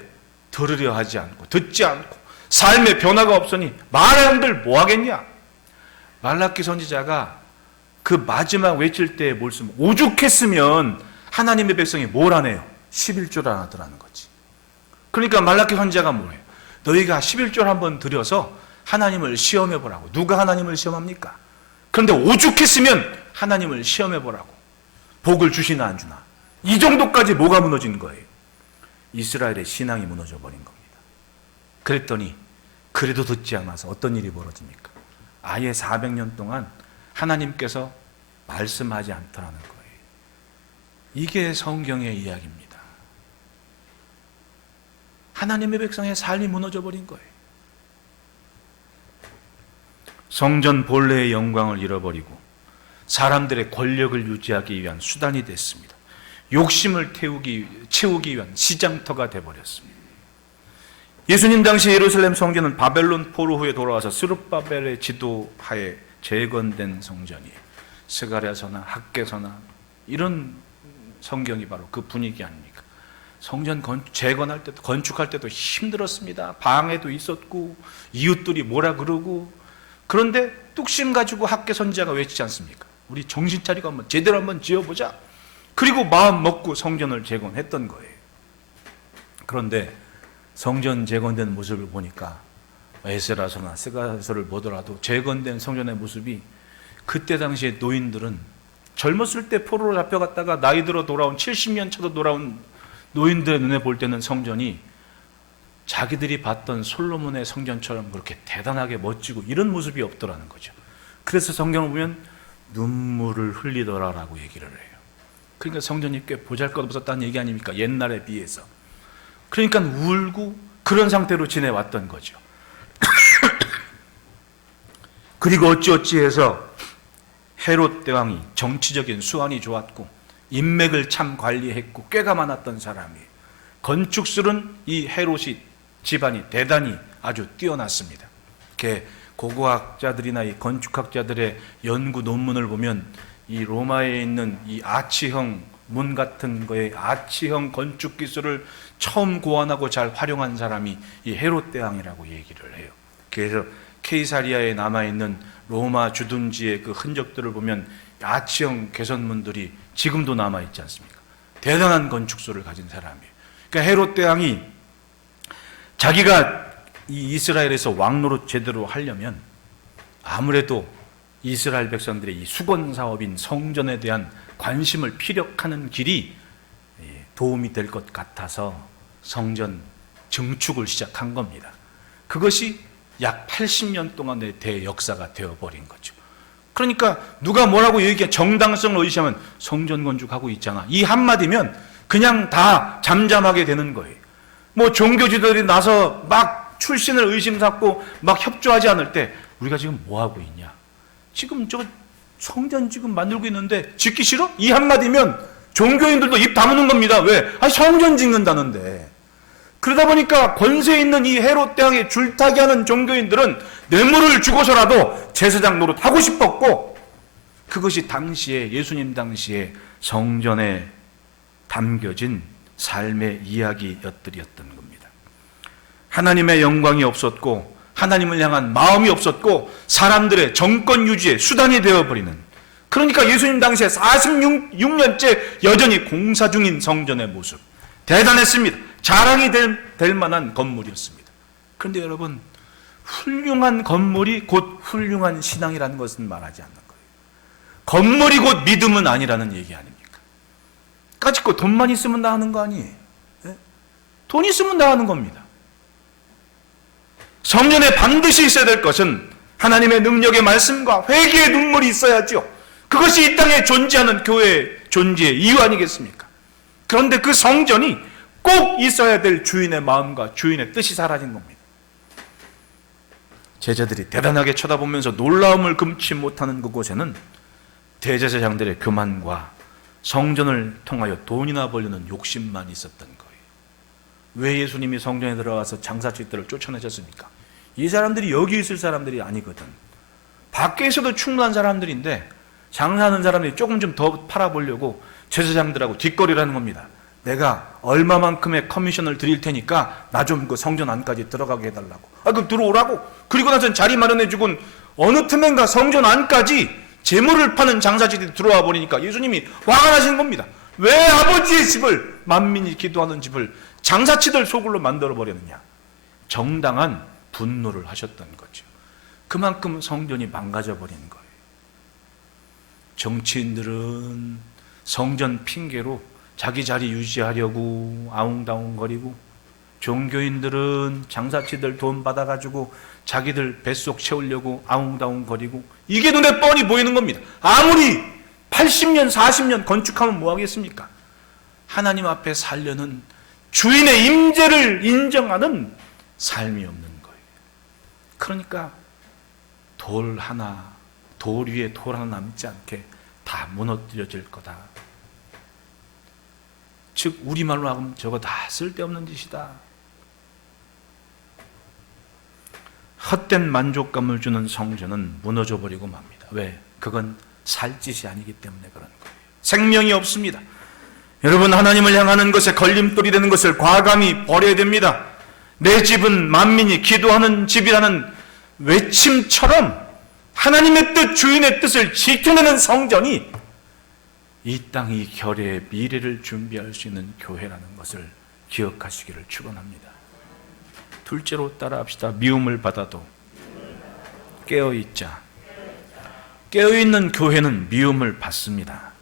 들으려 하지 않고 듣지 않고 삶의 변화가 없으니 말하는들 뭐 하겠냐? 말라기 선지자가 그 마지막 외칠 때의 말씀, 오죽했으면 하나님의 백성이 뭘 하네요? 11조를 안 하더라는 거지. 그러니까 말라기 선지자가 뭐예요? 너희가 11조를 한번 드려서 하나님을 시험해 보라고. 누가 하나님을 시험합니까? 그런데 오죽했으면 하나님을 시험해 보라고. 복을 주시나 안 주나. 이 정도까지 뭐가 무너진 거예요? 이스라엘의 신앙이 무너져 버린 겁니다. 그랬더니 그래도 듣지 않아서 어떤 일이 벌어집니까? 아예 400년 동안 하나님께서 말씀하지 않더라는 거예요. 이게 성경의 이야기입니다. 하나님의 백성의 삶이 무너져 버린 거예요. 성전 본래의 영광을 잃어버리고 사람들의 권력을 유지하기 위한 수단이 됐습니다. 욕심을 채우기 위한 시장터가 되어버렸습니다. 예수님 당시 예루살렘 성전은 바벨론 포로 후에 돌아와서 스룹바벨의 지도하에 재건된 성전이에요. 스가랴서나 학개서나 이런 성경이 바로 그 분위기 아닙니까? 성전 재건할 때도, 건축할 때도 힘들었습니다. 방해도 있었고 이웃들이 뭐라 그러고. 그런데 뚝심 가지고 학개 선지자가 외치지 않습니까? 우리 정신 차리고 한번 제대로 한번 지어보자. 그리고 마음 먹고 성전을 재건했던 거예요. 그런데 성전 재건된 모습을 보니까 에스라서나 스가랴서를 보더라도 재건된 성전의 모습이, 그때 당시에 노인들은 젊었을 때 포로로 잡혀갔다가 나이 들어 돌아온 70년 차도 돌아온 노인들의 눈에 볼 때는 성전이 자기들이 봤던 솔로몬의 성전처럼 그렇게 대단하게 멋지고 이런 모습이 없더라는 거죠. 그래서 성경을 보면 눈물을 흘리더라라고 얘기를 해요. 그러니까 성전이 꽤 보잘것없었다는 얘기 아닙니까? 옛날에 비해서. 그러니까 울고 그런 상태로 지내왔던 거죠. 그리고 어찌어찌해서 헤롯 대왕이 정치적인 수완이 좋았고 인맥을 참 관리했고 꾀가 많았던 사람이에요. 건축술은 이 헤롯이 집안이 대단히 아주 뛰어났습니다. 이렇게 고고학자들이나 이 건축학자들의 연구 논문을 보면 이 로마에 있는 이 아치형 문 같은 거에 아치형 건축 기술을 처음 고안하고 잘 활용한 사람이 이 헤롯 대왕이라고 얘기를 해요. 그래서 케이사리아에 남아있는 로마 주둔지의 그 흔적들을 보면 아치형 개선문들이 지금도 남아있지 않습니까? 대단한 건축술을 가진 사람이에요. 그러니까 헤롯 대왕이 자기가 이 이스라엘에서 왕노릇 제대로 하려면 아무래도 이스라엘 백성들의 이 수건 사업인 성전에 대한 관심을 피력하는 길이 도움이 될 것 같아서 성전 증축을 시작한 겁니다. 그것이 약 80년 동안의 대역사가 되어버린 거죠. 그러니까 누가 뭐라고 얘기해 정당성을 의심하면 성전 건축하고 있잖아, 이 한마디면 그냥 다 잠잠하게 되는 거예요. 뭐 종교지들이 나서 막 출신을 의심삼고 막 협조하지 않을 때 우리가 지금 뭐 하고 있냐, 지금 저 성전 지금 만들고 있는데 짓기 싫어? 이 한마디면 종교인들도 입 다무는 겁니다. 왜? 아니 성전 짓는다는데. 그러다 보니까 권세 있는 이 헤롯 대왕에 줄타기 하는 종교인들은 뇌물을 주고서라도 제사장 노릇하고 싶었고, 그것이 당시에 예수님 당시에 성전에 담겨진 삶의 이야기였던 겁니다. 하나님의 영광이 없었고 하나님을 향한 마음이 없었고 사람들의 정권 유지의 수단이 되어버리는, 그러니까 예수님 당시에 46년째 여전히 공사 중인 성전의 모습, 대단했습니다. 자랑이 될 만한 건물이었습니다. 그런데 여러분, 훌륭한 건물이 곧 훌륭한 신앙이라는 것은 말하지 않는 거예요. 건물이 곧 믿음은 아니라는 얘기 아닙니까? 까짓거 돈만 있으면 다 하는 거 아니에요? 네? 돈 있으면 다 하는 겁니다. 성전에 반드시 있어야 될 것은 하나님의 능력의 말씀과 회개의 눈물이 있어야죠. 그것이 이 땅에 존재하는 교회의 존재의 이유 아니겠습니까? 그런데 그 성전이 꼭 있어야 될 주인의 마음과 주인의 뜻이 사라진 겁니다. 제자들이 대단하게 쳐다보면서 놀라움을 금치 못하는 그곳에는 대제사장들의 교만과 성전을 통하여 돈이나 벌려는 욕심만 있었던 거예요. 왜 예수님이 성전에 들어가서 장사치들을 쫓아내셨습니까? 이 사람들이 여기 있을 사람들이 아니거든. 밖에서도 충분한 사람들인데 장사하는 사람들이 조금 좀 더 팔아보려고 제사장들하고 뒷거리를 하는 겁니다. 내가 얼마만큼의 커미션을 드릴 테니까 나 좀 그 성전 안까지 들어가게 해달라고. 그럼 들어오라고. 그리고 나서 자리 마련해주곤 어느 틈엔가 성전 안까지 재물을 파는 장사들이 들어와 버리니까 예수님이 화가 나신 겁니다. 왜 아버지의 집을, 만민이 기도하는 집을 장사치들 소굴로 만들어 버렸느냐. 정당한 분노를 하셨던 거죠. 그만큼 성전이 망가져 버린 거예요. 정치인들은 성전 핑계로 자기 자리 유지하려고 아웅다웅거리고, 종교인들은 장사치들 돈 받아가지고 자기들 뱃속 채우려고 아웅다웅거리고, 이게 눈에 뻔히 보이는 겁니다. 아무리 80년 40년 건축하면 뭐 하겠습니까? 하나님 앞에 살려는 주인의 임재를 인정하는 삶이 없는 거예요. 그러니까 돌 위에 돌 하나 남지 않게 다 무너뜨려질 거다. 즉 우리말로 하면 저거 다 쓸데없는 짓이다. 헛된 만족감을 주는 성전은 무너져 버리고 맙니다. 왜? 그건 살 짓이 아니기 때문에 그런 거예요. 생명이 없습니다. 여러분, 하나님을 향하는 것에 걸림돌이 되는 것을 과감히 버려야 됩니다. 내 집은 만민이 기도하는 집이라는 외침처럼 하나님의 뜻, 주인의 뜻을 지켜내는 성전이 이 땅 이 결의 미래를 준비할 수 있는 교회라는 것을 기억하시기를 축원합니다. 둘째로 따라합시다. 미움을 받아도 깨어있자. 깨어있는 교회는 미움을 받습니다.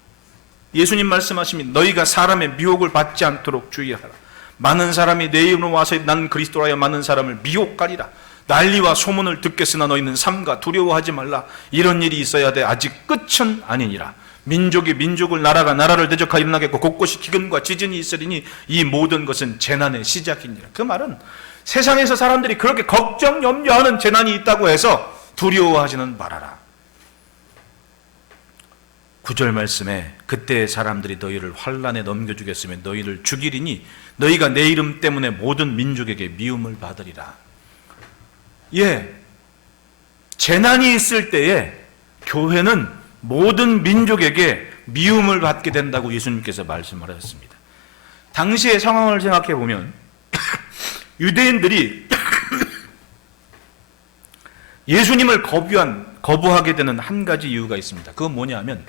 예수님 말씀하십니다. 너희가 사람의 미혹을 받지 않도록 주의하라. 많은 사람이 내 이름으로 와서 난 그리스도라 하여 많은 사람을 미혹하리라. 난리와 소문을 듣겠으나 너희는 삼가 두려워하지 말라. 이런 일이 있어야 돼. 아직 끝은 아니니라. 민족이 민족을, 나라가 나라를 대적하여 일어나겠고 곳곳이 기근과 지진이 있으리니 이 모든 것은 재난의 시작이니라. 그 말은 세상에서 사람들이 그렇게 걱정, 염려하는 재난이 있다고 해서 두려워하지는 말아라. 9절 말씀에 그때 사람들이 너희를 환난에 넘겨주겠으며 너희를 죽이리니 너희가 내 이름 때문에 모든 민족에게 미움을 받으리라. 예, 재난이 있을 때에 교회는 모든 민족에게 미움을 받게 된다고 예수님께서 말씀을 하셨습니다. 당시의 상황을 생각해 보면 유대인들이 예수님을 거부하게 되는 한 가지 이유가 있습니다. 그건 뭐냐면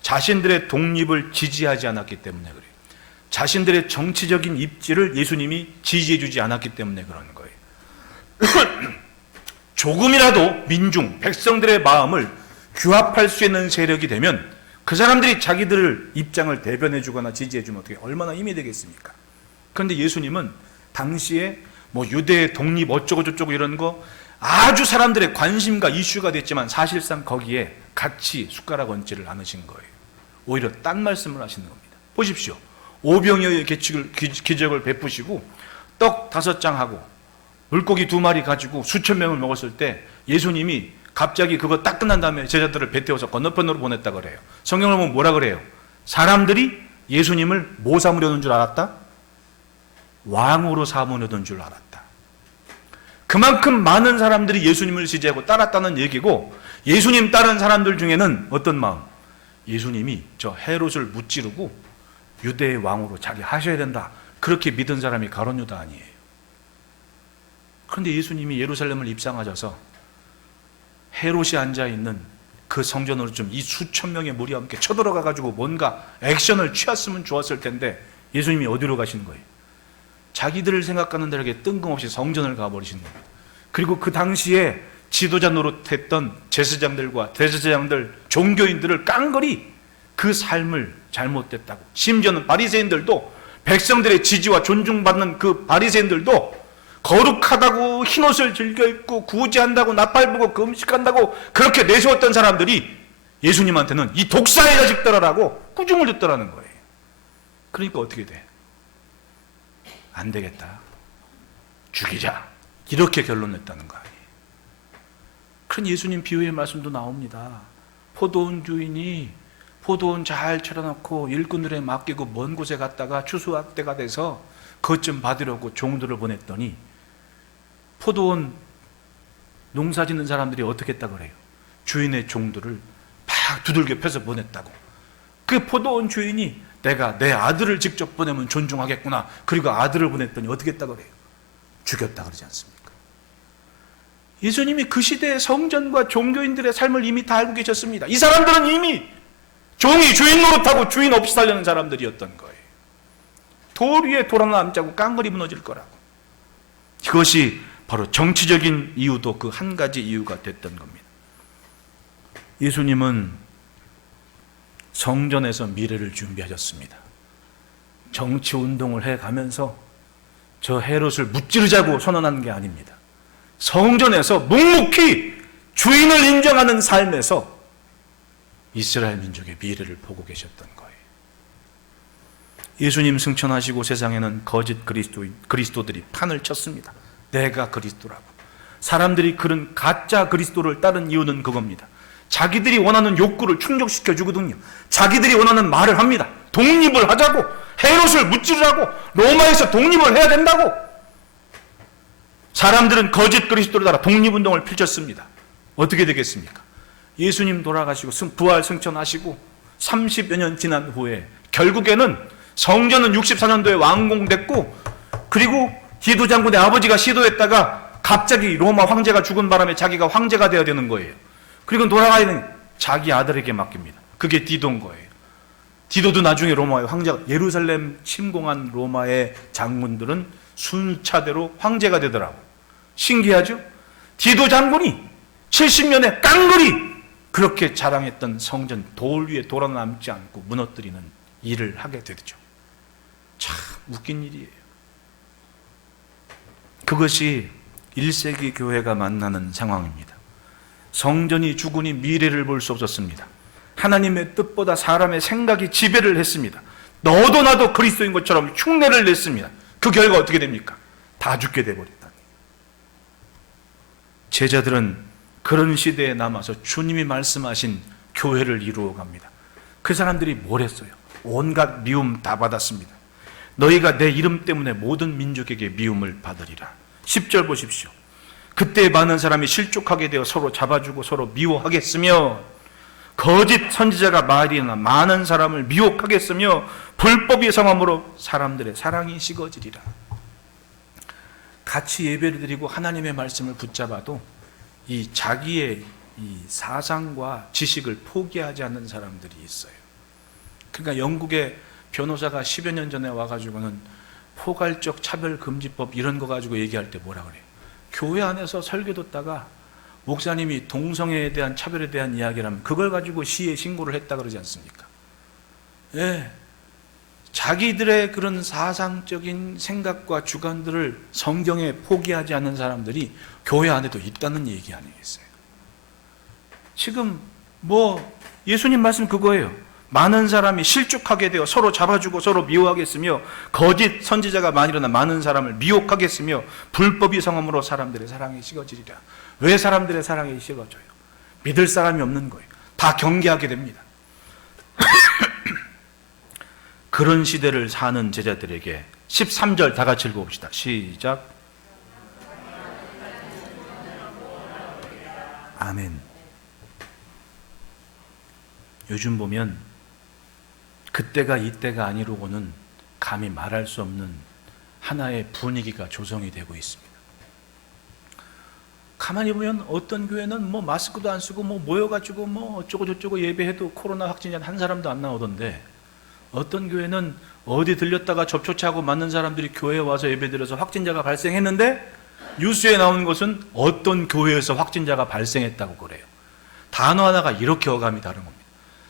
자신들의 독립을 지지하지 않았기 때문에 그래요. 자신들의 정치적인 입지를 예수님이 지지해 주지 않았기 때문에 그런 거예요. 조금이라도 민중, 백성들의 마음을 규합할 수 있는 세력이 되면 그 사람들이 자기들 입장을 대변해 주거나 지지해 주면 어떻게 얼마나 힘이 되겠습니까? 그런데 예수님은 당시에 뭐 유대의 독립 어쩌고 저쩌고 이런 거 아주 사람들의 관심과 이슈가 됐지만 사실상 거기에 같이 숟가락 얹지를 않으신 거예요. 오히려 딴 말씀을 하시는 겁니다. 보십시오. 오병이어의 기적을 베푸시고 떡 5장 하고 물고기 2마리 가지고 수천 명을 먹었을 때 예수님이 갑자기 그거 딱 끝난 다음에 제자들을 배 태워서 건너편으로 보냈다 그래요. 성경을 보면 뭐라 그래요? 사람들이 예수님을 뭐 삼으려는 줄 알았다? 왕으로 삼으려는 줄 알았다. 그만큼 많은 사람들이 예수님을 지지하고 따랐다는 얘기고, 예수님 따른 사람들 중에는 어떤 마음? 예수님이 저 헤롯을 무찌르고 유대의 왕으로 자기 하셔야 된다, 그렇게 믿은 사람이 가룟 유다 아니에요. 그런데 예수님이 예루살렘을 입성하셔서 헤롯이 앉아있는 그 성전으로 좀 이 수천 명의 무리와 함께 쳐들어가 가지고 뭔가 액션을 취했으면 좋았을 텐데 예수님이 어디로 가시는 거예요? 자기들을 생각하는 데에게 뜬금없이 성전을 가버리시는 겁니다. 그리고 그 당시에 지도자 노릇했던 제사장들과 대제사장들, 종교인들을 깡그리 그 삶을 잘못됐다고, 심지어는 바리새인들도, 백성들의 지지와 존중받는 그 바리새인들도 거룩하다고 흰옷을 즐겨 입고 구제한다고 나팔 부고 금식한다고 그렇게 내세웠던 사람들이 예수님한테는 이 독사의 자식들아라고 꾸중을 듣더라는 거예요. 그러니까 어떻게 돼? 안 되겠다, 죽이자, 이렇게 결론 냈다는 거 아니에요. 그런 예수님 비유의 말씀도 나옵니다. 포도원 주인이 포도원 잘 차려놓고 일꾼들에 맡기고 먼 곳에 갔다가 추수할 때가 돼서 그것 좀 받으려고 종들을 보냈더니 포도원 농사 짓는 사람들이 어떻게 했다 그래요? 주인의 종들을 막 두들겨 펴서 보냈다고. 그 포도원 주인이 내가 내 아들을 직접 보내면 존중하겠구나, 그리고 아들을 보냈더니 어떻게 했다 그래요? 죽였다 그러지 않습니까? 예수님이 그 시대의 성전과 종교인들의 삶을 이미 다 알고 계셨습니다. 이 사람들은 이미 종이 주인 노릇하고 주인 없이 살려는 사람들이었던 거예요. 돌 위에 돌 하나 안 짜고 깡그리 무너질 거라고. 이것이 바로 정치적인 이유도 그 한 가지 이유가 됐던 겁니다. 예수님은 성전에서 미래를 준비하셨습니다. 정치 운동을 해가면서 저 헤롯을 무찌르자고 선언한 게 아닙니다. 성전에서 묵묵히 주인을 인정하는 삶에서 이스라엘 민족의 미래를 보고 계셨던 거예요. 예수님 승천하시고 세상에는 거짓 그리스도들이 판을 쳤습니다. 내가 그리스도라고. 사람들이 그런 가짜 그리스도를 따른 이유는 그겁니다. 자기들이 원하는 욕구를 충족시켜 주거든요. 자기들이 원하는 말을 합니다. 독립을 하자고, 헤롯을 무찌르라고, 로마에서 독립을 해야 된다고. 사람들은 거짓 그리스도를 따라 독립운동을 펼쳤습니다. 어떻게 되겠습니까? 예수님 돌아가시고 부활 승천하시고 30여 년 지난 후에 결국에는 성전은 64년도에 완공됐고, 그리고 디도 장군의 아버지가 시도했다가 갑자기 로마 황제가 죽은 바람에 자기가 황제가 되어야 되는 거예요. 그리고 돌아가는 자기 아들에게 맡깁니다. 그게 디도인 거예요. 디도도 나중에 로마의 황제가, 예루살렘 침공한 로마의 장군들은 순차대로 황제가 되더라고. 신기하죠? 디도 장군이 70년에 깡그리 그렇게 자랑했던 성전 돌 위에 돌아남지 않고 무너뜨리는 일을 하게 되죠. 참 웃긴 일이에요. 그것이 1세기 교회가 만나는 상황입니다. 성전이 죽으니 미래를 볼 수 없었습니다. 하나님의 뜻보다 사람의 생각이 지배를 했습니다. 너도 나도 그리스도인 것처럼 흉내를 냈습니다. 그 결과 어떻게 됩니까? 다 죽게 돼버렸다. 제자들은 그런 시대에 남아서 주님이 말씀하신 교회를 이루어 갑니다. 그 사람들이 뭘 했어요? 온갖 미움 다 받았습니다. 너희가 내 이름 때문에 모든 민족에게 미움을 받으리라. 10절 보십시오. 그때 많은 사람이 실족하게 되어 서로 잡아주고 서로 미워하겠으며, 거짓 선지자가 말이나 많은 사람을 미혹하겠으며, 불법의 성함으로 사람들의 사랑이 식어지리라. 같이 예배를 드리고 하나님의 말씀을 붙잡아도 이 자기의 이 사상과 지식을 포기하지 않는 사람들이 있어요. 그러니까 영국의 변호사가 10여 년 전에 와가지고는 포괄적 차별금지법 이런 거 가지고 얘기할 때 뭐라 그래요? 교회 안에서 설교 듣다가 목사님이 동성애에 대한 차별에 대한 이야기를 하면 그걸 가지고 시에 신고를 했다 그러지 않습니까? 예. 자기들의 그런 사상적인 생각과 주관들을 성경에 포기하지 않는 사람들이 교회 안에도 있다는 얘기 아니겠어요? 지금 예수님 말씀 그거예요. 많은 사람이 실족하게 되어 서로 잡아주고 서로 미워하겠으며 거짓 선지자가 많이 일어나 많은 사람을 미혹하겠으며 불법이 성함으로 사람들의 사랑이 식어지리라. 왜 사람들의 사랑이 식어져요? 믿을 사람이 없는 거예요. 다 경계하게 됩니다. 그런 시대를 사는 제자들에게 13절 다 같이 읽어봅시다. 시작. 아멘. 요즘 보면 그때가 이때가 아니로고는 감히 말할 수 없는 하나의 분위기가 조성이 되고 있습니다. 가만히 보면 어떤 교회는 마스크도 안 쓰고 모여가지고 어쩌고 저쩌고 예배해도 코로나 확진자 한 사람도 안 나오던데, 어떤 교회는 어디 들렸다가 접촉치 하고 맞는 사람들이 교회에 와서 예배드려서 확진자가 발생했는데 뉴스에 나오는 것은 어떤 교회에서 확진자가 발생했다고 그래요. 단어 하나가 이렇게 어감이 다른 겁니다.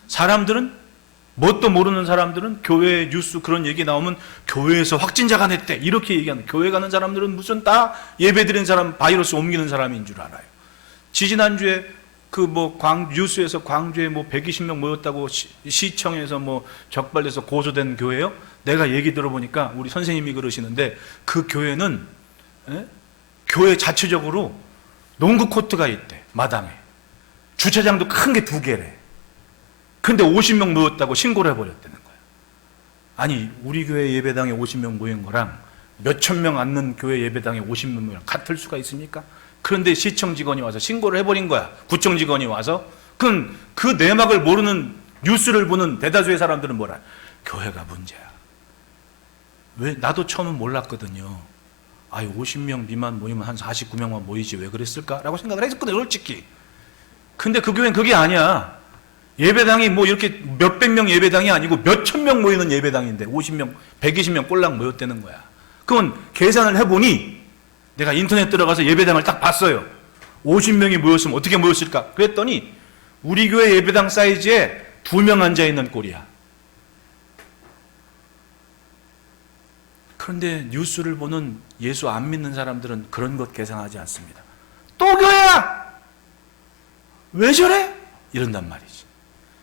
사람들은, 뭣도 모르는 사람들은 교회 뉴스 그런 얘기 나오면 교회에서 확진자가 냈대 이렇게 얘기하는, 교회 가는 사람들은 무슨 다 예배드린 사람 바이러스 옮기는 사람인 줄 알아요. 지지난주에 뉴스에서 광주에 120명 모였다고 시청에서 적발돼서 고소된 교회요? 내가 얘기 들어보니까 우리 선생님이 그러시는데, 그 교회는 교회 자체적으로 농구 코트가 있대, 마당에. 주차장도 큰 게 2개래. 근데 50명 모였다고 신고를 해버렸다는 거야. 아니, 우리 교회 예배당에 50명 모인 거랑 몇천 명 앉는 교회 예배당에 50명 모이랑 같을 수가 있습니까? 그런데 시청 직원이 와서 신고를 해버린 거야. 구청 직원이 와서. 그 내막을 모르는, 뉴스를 보는 대다수의 사람들은 뭐라? 교회가 문제야. 왜? 나도 처음은 몰랐거든요. 50명 미만 모이면 한 49명만 모이지 왜 그랬을까라고 생각을 했었거든요, 솔직히. 근데 그 교회는 그게 아니야. 예배당이 이렇게 몇백 명 예배당이 아니고 몇천 명 모이는 예배당인데 50명, 120명 꼴랑 모였다는 거야. 그건 계산을 해보니, 내가 인터넷 들어가서 예배당을 딱 봤어요. 50명이 모였으면 어떻게 모였을까? 그랬더니 우리 교회 예배당 사이즈에 2명 앉아있는 꼴이야. 그런데 뉴스를 보는 예수 안 믿는 사람들은 그런 것 계산하지 않습니다. 또 교회야! 왜 저래? 이런단 말이지.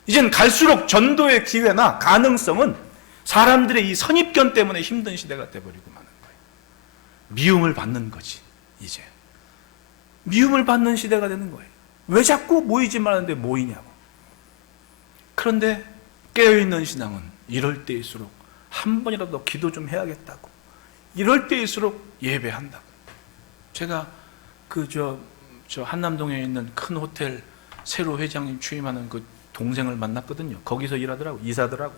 이젠 갈수록 전도의 기회나 가능성은 사람들의 이 선입견 때문에 힘든 시대가 돼버리고 마는 거예요. 미움을 받는 거지, 이제. 미움을 받는 시대가 되는 거예요. 왜 자꾸 모이지 말았는데 모이냐고. 그런데 깨어있는 신앙은 이럴 때일수록 한 번이라도 기도 좀 해야겠다고, 이럴 때일수록 예배한다고. 제가 저 한남동에 있는 큰 호텔 새로 회장님 취임하는 그 동생을 만났거든요. 거기서 일하더라고, 이사더라고.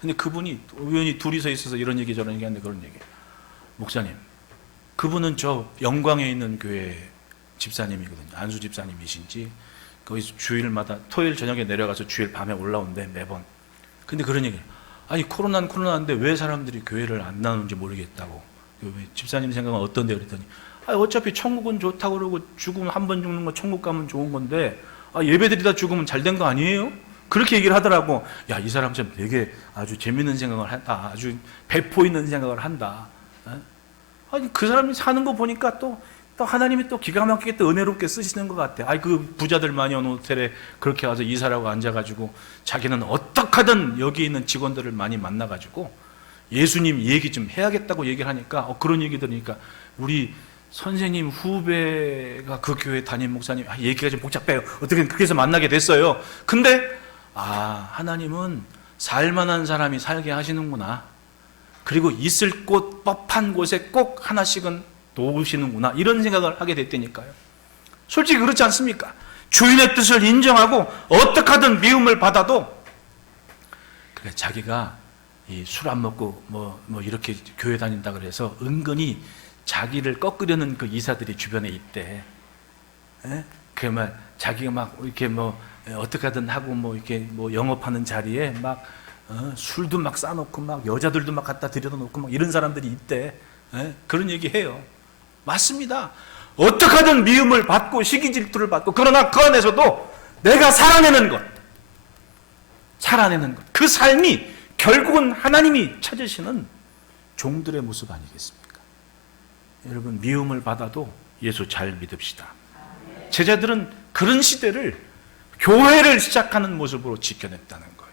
근데 그분이 우연히 둘이서 있어서 이런 얘기 저런 얘기 하는데, 그런 얘기. 목사님, 그분은 저 영광에 있는 교회 집사님이거든요. 안수 집사님이신지, 거기서 주일마다 토요일 저녁에 내려가서 주일 밤에 올라온대, 매번. 근데 그런 얘기. 코로나인데 왜 사람들이 교회를 안 나오는지 모르겠다고. 집사님 생각은 어떤데? 그랬더니 어차피 천국은 좋다고 그러고, 죽으면 한 번 죽는 거 천국 가면 좋은 건데 예배드리다 죽으면 잘 된 거 아니에요? 그렇게 얘기를 하더라고. 야, 이 사람 참 되게 아주 재밌는 생각을 한다. 아주 배포 있는 생각을 한다. 그 사람이 사는 거 보니까 또 하나님이 또 기가 막히게 또 은혜롭게 쓰시는 것 같아. 그 부자들 많이 오는 호텔에 그렇게 와서 이사라고 앉아가지고 자기는 어떡하든 여기 있는 직원들을 많이 만나가지고 예수님 얘기 좀 해야겠다고 얘기를 하니까 그런 얘기 들으니까 우리 선생님 후배가 그 교회 담임 목사님, 얘기가 좀 복잡해요. 어떻게 그렇게 해서 만나게 됐어요. 근데 하나님은 살만한 사람이 살게 하시는구나. 그리고 있을 곳, 법한 곳에 꼭 하나씩은 놓으시는구나. 이런 생각을 하게 됐다니까요. 솔직히 그렇지 않습니까? 주인의 뜻을 인정하고 어떻게 하든 미움을 받아도, 그래 자기가 술 안 먹고 이렇게 교회 다닌다 그래서 은근히 자기를 꺾으려는 그 이사들이 주변에 있대. 그러면 자기가 막 이렇게 어떻게 하든 하고 이렇게 영업하는 자리에 막 술도 막 싸놓고 막 여자들도 막 갖다 들여다 놓고 막 이런 사람들이 있대. 그런 얘기 해요. 맞습니다. 어떻게 하든 미움을 받고 시기 질투를 받고, 그러나 그 안에서도 내가 살아내는 것, 그 삶이 결국은 하나님이 찾으시는 종들의 모습 아니겠습니까? 여러분, 미움을 받아도 예수 잘 믿읍시다. 제자들은 그런 시대를, 교회를 시작하는 모습으로 지켜냈다는 거예요.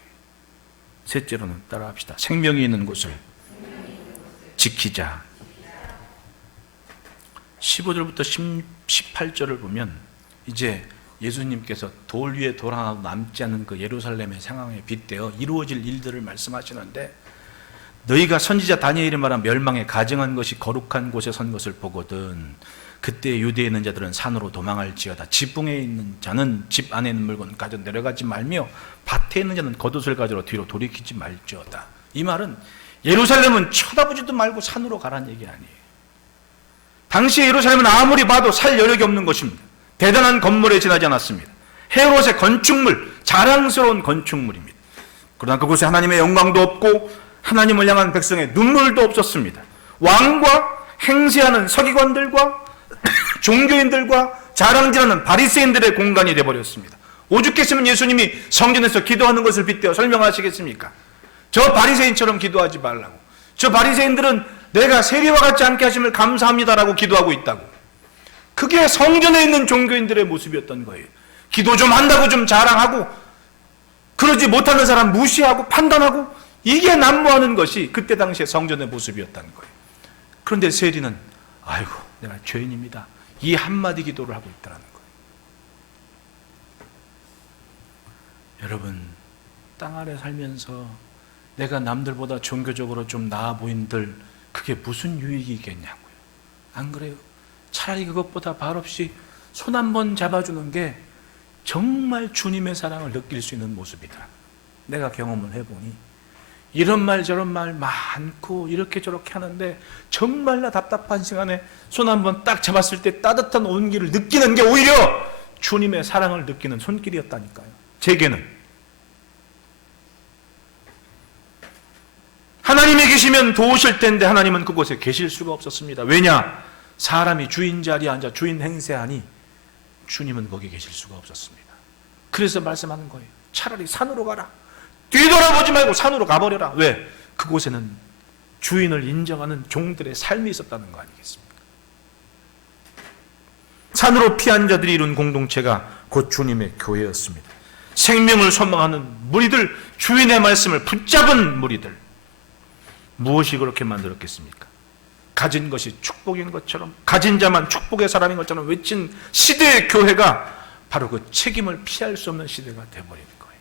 셋째로는 따라합시다. 생명이 있는 곳을 지키자. 15절부터 18절을 보면 이제 예수님께서 돌 위에 돌 하나도 남지 않은 그 예루살렘의 상황에 빗대어 이루어질 일들을 말씀하시는데, 너희가 선지자 다니엘이 말한 멸망에 가증한 것이 거룩한 곳에 선 것을 보거든 그때 유대에 있는 자들은 산으로 도망할지어다. 지붕에 있는 자는 집 안에 있는 물건 가져 내려가지 말며 밭에 있는 자는 겉옷을 가지러 뒤로 돌이키지 말지어다. 이 말은 예루살렘은 쳐다보지도 말고 산으로 가라는 얘기 아니에요. 당시 예루살렘은 아무리 봐도 살 여력이 없는 것입니다. 대단한 건물에 지나지 않았습니다. 헤롯의 건축물, 자랑스러운 건축물입니다. 그러나 그곳에 하나님의 영광도 없고 하나님을 향한 백성의 눈물도 없었습니다. 왕과 행세하는 서기관들과 종교인들과 자랑질하는 바리새인들의 공간이 되어버렸습니다. 오죽했으면 예수님이 성전에서 기도하는 것을 빗대어 설명하시겠습니까? 저 바리새인처럼 기도하지 말라고. 저 바리새인들은 내가 세리와 같지 않게 하심을 감사합니다라고 기도하고 있다고. 그게 성전에 있는 종교인들의 모습이었던 거예요. 기도 좀 한다고 좀 자랑하고, 그러지 못하는 사람 무시하고 판단하고, 이게 난무하는 것이 그때 당시의 성전의 모습이었다는 거예요. 그런데 세리는 아이고 내가 죄인입니다, 이 한마디 기도를 하고 있다는 거예요. 여러분, 땅 아래 살면서 내가 남들보다 종교적으로 좀 나아 보인들, 그게 무슨 유익이 있겠냐고요. 안 그래요? 차라리 그것보다 발 없이 손 한 번 잡아주는 게 정말 주님의 사랑을 느낄 수 있는 모습이다. 내가 경험을 해보니 이런 말 저런 말 많고 이렇게 저렇게 하는데 정말나 답답한 시간에 손 한 번 딱 잡았을 때 따뜻한 온기를 느끼는 게 오히려 주님의 사랑을 느끼는 손길이었다니까요. 제게는 하나님이 계시면 도우실 텐데 하나님은 그곳에 계실 수가 없었습니다. 왜냐? 사람이 주인 자리에 앉아 주인 행세하니 주님은 거기 계실 수가 없었습니다. 그래서 말씀하는 거예요. 차라리 산으로 가라. 뒤돌아보지 말고 산으로 가버려라. 왜? 그곳에는 주인을 인정하는 종들의 삶이 있었다는 거 아니겠습니까? 산으로 피한 자들이 이룬 공동체가 곧 주님의 교회였습니다. 생명을 소망하는 무리들, 주인의 말씀을 붙잡은 무리들. 무엇이 그렇게 만들었겠습니까? 가진 것이 축복인 것처럼, 가진 자만 축복의 사람인 것처럼 외친 시대의 교회가 바로 그 책임을 피할 수 없는 시대가 되어버린 거예요.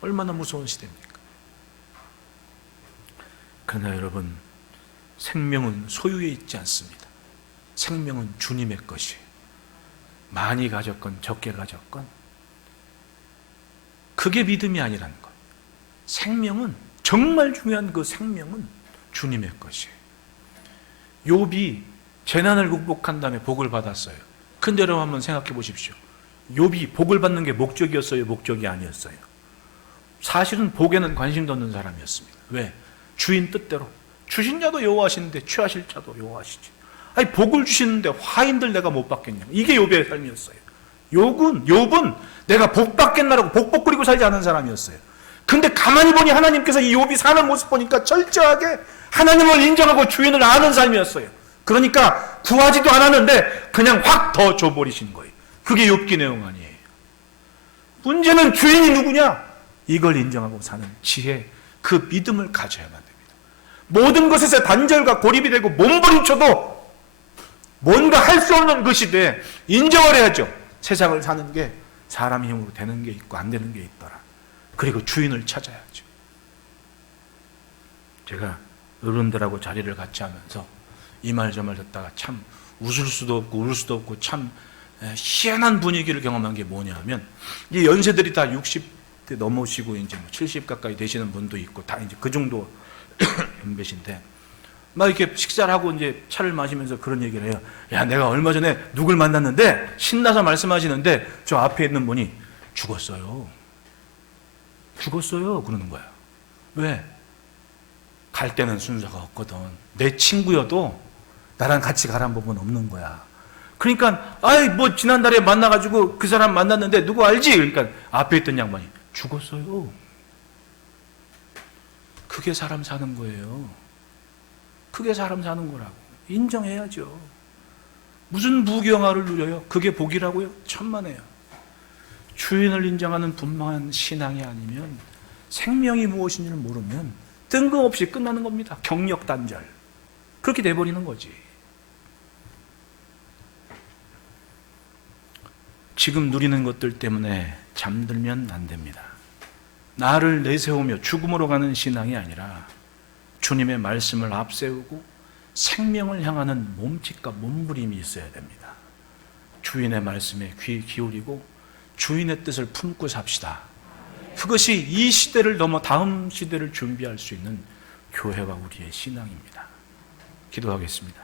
얼마나 무서운 시대입니까? 그러나 여러분, 생명은 소유에 있지 않습니다. 생명은 주님의 것이에요. 많이 가졌건 적게 가졌건 그게 믿음이 아니라는 거예요. 생명은, 정말 중요한 그 생명은 주님의 것이에요. 욥이 재난을 극복한 다음에 복을 받았어요. 근데 여러분 한번 생각해 보십시오. 욥이 복을 받는 게 목적이었어요? 목적이 아니었어요? 사실은 복에는 관심도 없는 사람이었습니다. 왜? 주인 뜻대로. 주신 자도 여호와시는데 취하실 자도 여호와시지. 아니 복을 주시는데 화인들 내가 못 받겠냐. 이게 욥의 삶이었어요. 욥은 내가 복 받겠나라고 복복거리고 살지 않은 사람이었어요. 근데 가만히 보니 하나님께서 이 욥이 사는 모습 보니까 철저하게 하나님을 인정하고 주인을 아는 삶이었어요. 그러니까 구하지도 않았는데 그냥 확 더 줘버리신 거예요. 그게 욥기 내용 아니에요. 문제는 주인이 누구냐? 이걸 인정하고 사는 지혜, 그 믿음을 가져야만 됩니다. 모든 것에서 단절과 고립이 되고 몸부림쳐도 뭔가 할 수 없는 그 시대에 인정을 해야죠. 세상을 사는 게 사람 힘으로 되는 게 있고 안 되는 게 있더라. 그리고 주인을 찾아야죠. 제가 어른들하고 자리를 같이 하면서 이 말 저 말 듣다가 참 웃을 수도 없고 울 수도 없고 참 희한한 분위기를 경험한 게 뭐냐면, 이 연세들이 다 60대 넘으시고 이제 뭐 70 가까이 되시는 분도 있고 다 이제 그 정도 연배신데 막 이렇게 식사를 하고 이제 차를 마시면서 그런 얘기를 해요. 야, 내가 얼마 전에 누굴 만났는데, 신나서 말씀하시는데 저 앞에 있는 분이 죽었어요. 죽었어요. 그러는 거야. 왜? 갈 때는 순서가 없거든. 내 친구여도 나랑 같이 가란 법은 없는 거야. 그러니까 아이 뭐 지난달에 만나가지고 그 사람 만났는데 누구 알지? 그러니까 앞에 있던 양반이 죽었어요. 그게 사람 사는 거예요. 그게 사람 사는 거라고. 인정해야죠. 무슨 무경화를 누려요? 그게 복이라고요? 천만에요. 주인을 인정하는 분명한 신앙이 아니면, 생명이 무엇인지를 모르면 뜬금없이 끝나는 겁니다. 경력 단절. 그렇게 돼버리는 거지. 지금 누리는 것들 때문에 잠들면 안 됩니다. 나를 내세우며 죽음으로 가는 신앙이 아니라 주님의 말씀을 앞세우고 생명을 향하는 몸짓과 몸부림이 있어야 됩니다. 주인의 말씀에 귀 기울이고 주인의 뜻을 품고 삽시다. 그것이 이 시대를 넘어 다음 시대를 준비할 수 있는 교회와 우리의 신앙입니다. 기도하겠습니다.